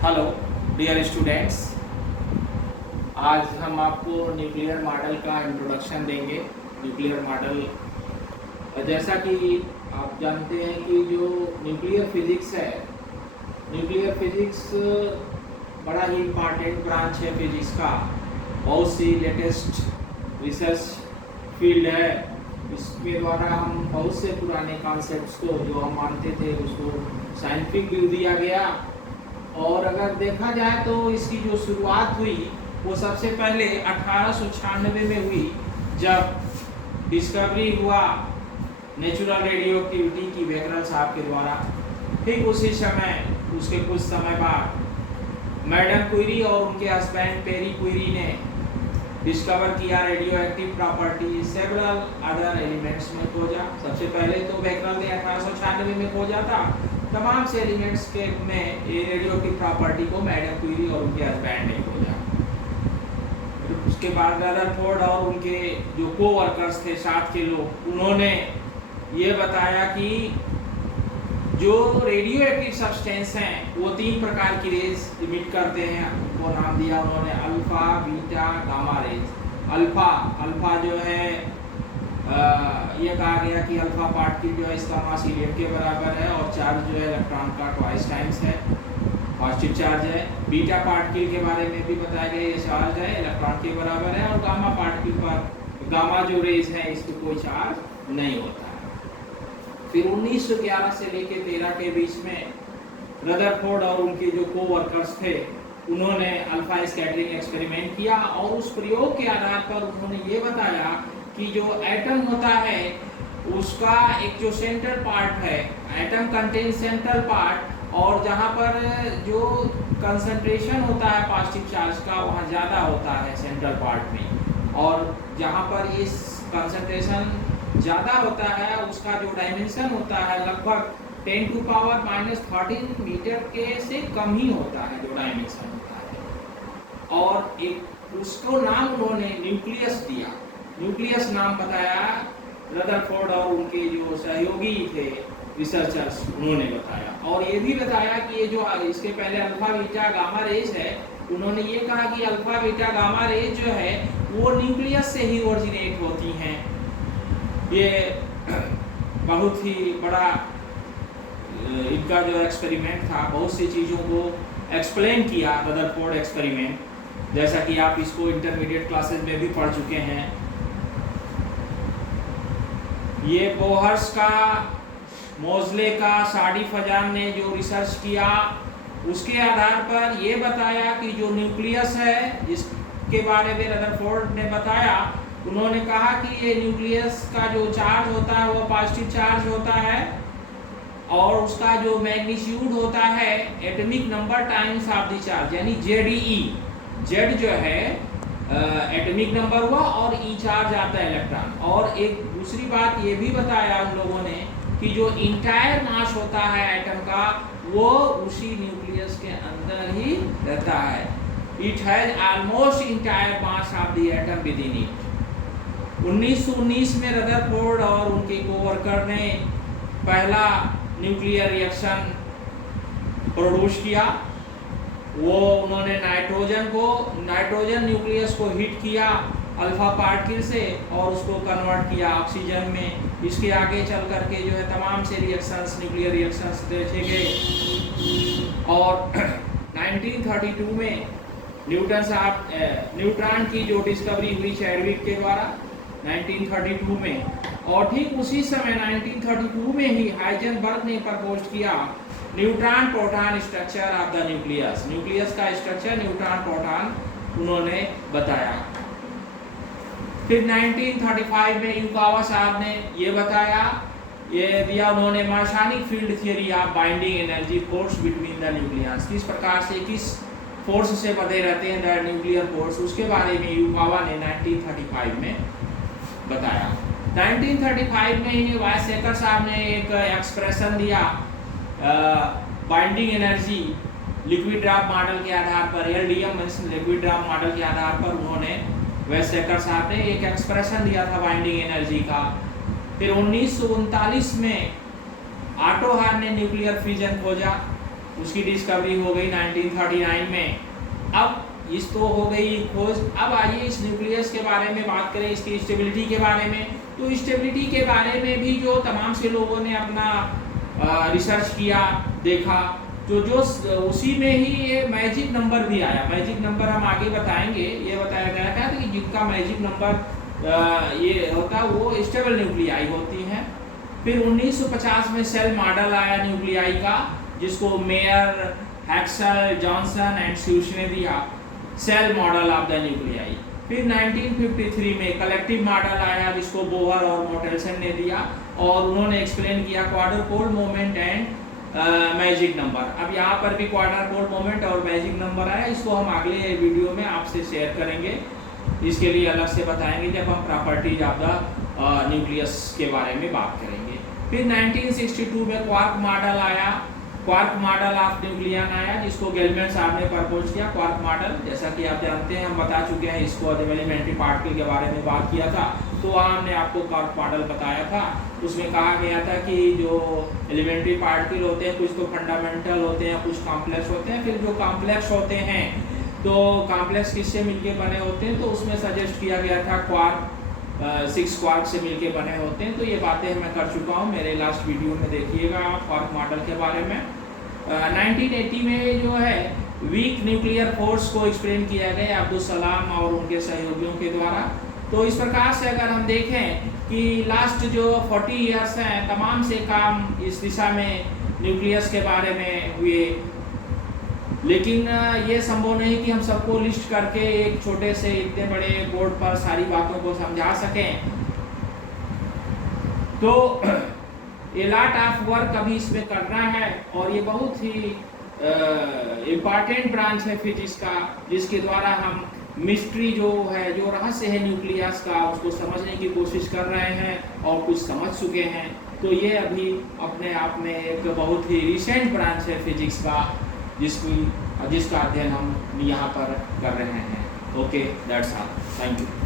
Hello dear students, आज हम आपको न्यूक्लियर मॉडल का इंट्रोडक्शन देंगे। न्यूक्लियर मॉडल, जैसा कि आप जानते हैं कि जो न्यूक्लियर फिजिक्स है, न्यूक्लियर फिजिक्स बड़ा ही इम्पॉर्टेंट ब्रांच है फिजिक्स का। बहुत सी लेटेस्ट रिसर्च फील्ड है। इसके द्वारा हम बहुत से पुराने कॉन्सेप्ट्स को जो हम मानते थे उसको साइंटिफिक व्यू दिया गया। और अगर देखा जाए तो इसकी जो शुरुआत हुई वो सबसे पहले 1896 में हुई, जब डिस्कवरी हुआ नेचुरल रेडियो एक्टिविटी की बेकरल साहब के द्वारा। ठीक उसी समय, उसके कुछ समय बाद मैडम क्यूरी और उनके हस्बैंड पेरी क्यूरी ने डिस्कवर किया radio active property several other elements में खोजा। सबसे पहले तो बेकरल ने 1896 में खोजा था। तमाम से एलिमेंट्स के में ये रेडियो एक्टिव प्रॉपर्टी को मैडम क्यूरी और उनके हस्बैंड ने खोजा। उसके बाद रदरफोर्ड और उनके जो को वर्कर्स थे, साथ के लोग, उन्होंने ये बताया कि जो रेडियो एक्टिव सब्सटेंस हैं वो 3 प्रकार की रेज इमिट करते हैं। उनको नाम दिया उन्होंने alpha, beta, gamma rays. Alpha जो है ये कहा गया कि अल्फा पार्टिकल जो है इसका मास हीलियम के बराबर है और चार्ज जो है इलेक्ट्रॉन का ट्वाइस टाइम्स है, पॉजिटिव चार्ज है। बीटा पार्टिकल के बारे में भी बताया गया, ये चार्ज है इलेक्ट्रॉन के बराबर है। और गामा पार्टिकल पर, गामा जो रेज है इसको कोई चार्ज नहीं होता है। फिर 1911 से लेकर 13 के बीच में रदरफोर्ड और उनके जो को वर्कर्स थे उन्होंने अल्फा स्कैटरिंग एक्सपेरिमेंट किया और उस प्रयोग के आधार पर उन्होंने ये बताया कि जो एटम होता है उसका एक जो सेंट्रल पार्ट है, एटम कंटेन सेंट्रल पार्ट, और जहाँ पर जो कंसंट्रेशन होता है पॉजिटिव चार्ज का वहाँ ज़्यादा होता है सेंट्रल पार्ट में, और जहाँ पर इस कंसंट्रेशन ज़्यादा होता है उसका जो डायमेंशन होता है लगभग 10⁻⁻13 मीटर के से कम ही होता है जो डायमेंशन होता है। और एक उसको नाम उन्होंने न्यूक्लियस दिया, न्यूक्लियस नाम बताया। रदरफोर्ड और उनके जो सहयोगी थे रिसर्चर्स उन्होंने बताया, और ये भी बताया कि ये जो इसके पहले अल्फा बीटा गामा रेज है, उन्होंने ये कहा कि अल्फा बीटा गामा रेज जो है वो न्यूक्लियस से ही ओरिजिनेट होती हैं। ये बहुत ही बड़ा इनका जो एक्सपेरिमेंट था, बहुत सी चीज़ों को एक्सप्लेन किया रदरफोर्ड एक्सपेरिमेंट, जैसा कि आप इसको इंटरमीडिएट क्लासेस में भी पढ़ चुके हैं। ये बोहर्स का, मोजले का, साडी फजान ने जो रिसर्च किया उसके आधार पर ये बताया कि जो न्यूक्लियस है जिसके बारे में रदरफोर्ड ने बताया, उन्होंने कहा कि ये न्यूक्लियस का जो चार्ज होता है वो पॉजिटिव चार्ज होता है और उसका जो मैग्नीट्यूड होता है atomic number times of the charge, यानी जेडई। जेड जो है एटॉमिक नंबर हुआ और ई चार्ज आता है इलेक्ट्रॉन। और एक दूसरी बात ये भी बताया उन लोगों ने कि जो इंटायर मास होता है एटम का वो उसी न्यूक्लियस के अंदर ही रहता है। It has almost entire mass of the atom with in it. 1919 में रदरफोर्ड और उनके कोवर्कर ने पहला न्यूक्लियर रिएक्शन प्रोड्यूस किया। वो उन्होंने नाइट्रोजन न्यूक्लियस को हिट किया अल्फा पार्टिकल से और उसको कन्वर्ट किया ऑक्सीजन में। इसके आगे चल करके जो है तमाम से रिएक्शंस, न्यूक्लियर रिएक्शंस देखे गए। और 1932 में न्यूट्रॉन की जो डिस्कवरी हुई चैडविक के द्वारा 1932 में, और ठीक उसी समय 1932 में ही हाइजेनबर्ग ने प्रपोज किया neutron proton structure of the nucleus. Nucleus का स्ट्रक्चर न्यूट्रॉन प्रोटॉन उन्होंने बताया। फिर 1935 में युकावा साहब ने ये बताया, ये दिया उन्होंने mesonic field theory of binding energy force between the nucleus. किस प्रकार से किस फोर्स से बंधे रहते हैं द न्यूक्लियर फोर्स, उसके बारे में युकावा ने 1935 में बताया। 1935 में ही वायसेकर साहब ने एक एक्सप्रेशन दिया binding energy liquid drop model के आधार पर, एलडीएम लिक्विड ड्रॉप मॉडल के आधार पर उन्होंने वायसेकर साहब ने एक एक्सप्रेशन दिया था बाइंडिंग एनर्जी का। फिर 1939 में ऑटो हार्न ने न्यूक्लियर फ्यूजन खोजा उसकी डिस्कवरी हो गई 1939 में। अब इस तो हो गई खोज। अब आइए इस न्यूक्लियस के बारे में बात करें, इसकी स्टेबिलिटी के बारे में। तो स्टेबिलिटी के बारे में भी जो तमाम से लोगों ने अपना रिसर्च किया, देखा, जो उसी में ही ये मैजिक नंबर भी आया। मैजिक नंबर हम आगे बताएंगे। ये बताया गया था कि जिनका मैजिक नंबर ये होता वो स्टेबल न्यूक्लियाई होती हैं। फिर 1950 में सेल मॉडल आया न्यूक्लियाई का, जिसको Mayer, Haxel, Johnson and Suess ने दिया, shell model of the nuclei. फिर 1953 में कलेक्टिव मॉडल आया, जिसको बोहर और मोटेल्सन ने दिया, और उन्होंने एक्सप्लेन किया quarter pole moment and magic number. अब यहाँ पर भी क्वार्टर पोल मोमेंट और मैजिक नंबर आया, इसको हम अगले वीडियो में आपसे शेयर करेंगे। इसके लिए अलग से बताएंगे जब हम प्रॉपर्टीज ऑफ द न्यूक्लियस के बारे में बात करेंगे। फिर 1962 में क्वार्क मॉडल आया, क्वार्क मॉडल ऑफ न्यूक्लियन आया, जिसको गेलमैन साहब ने प्रपोज किया। क्वार्क मॉडल जैसा कि आप जानते हैं, हम बता चुके हैं इसको, जब एलिमेंट्री पार्टिकल के बारे में बात किया था तो वहाँ हमने आपको क्वार्क मॉडल बताया था। उसमें कहा गया था कि जो एलिमेंट्री पार्टिकल होते हैं कुछ तो फंडामेंटल होते हैं, कुछ कॉम्प्लेक्स होते हैं। फिर जो कॉम्प्लेक्स होते हैं तो कॉम्प्लेक्स किससे मिलके बने होते हैं, तो उसमें सजेस्ट किया गया था क्वार्क 6 क्वार्क से मिलके बने होते हैं। तो ये बातें मैं कर चुका हूँ, मेरे लास्ट वीडियो में देखिएगा आप क्वार्क मॉडल के बारे में। 1980 में जो है वीक न्यूक्लियर फोर्स को एक्सप्लेन किया गया अब्दुल सलाम और उनके सहयोगियों के द्वारा। तो इस प्रकार से अगर हम देखें कि लास्ट जो 40 ईयर्स हैं, तमाम से काम इस दिशा में न्यूक्लियस के बारे में हुए, लेकिन ये संभव नहीं कि हम सबको लिस्ट करके एक छोटे से इतने बड़े बोर्ड पर सारी बातों को समझा सकें। तो ये लॉट ऑफ वर्क अभी इसमें करना है, और ये बहुत ही इम्पॉर्टेंट ब्रांच है फिजिक्स का, जिसके द्वारा हम मिस्ट्री जो है, जो रहस्य है न्यूक्लियस का, उसको समझने की कोशिश कर रहे हैं और कुछ समझ चुके हैं। तो ये अभी अपने आप में एक बहुत ही रिसेंट ब्रांच है फिजिक्स का, जिसका अध्ययन हम यहाँ पर कर रहे हैं। Okay, that's all, thank you.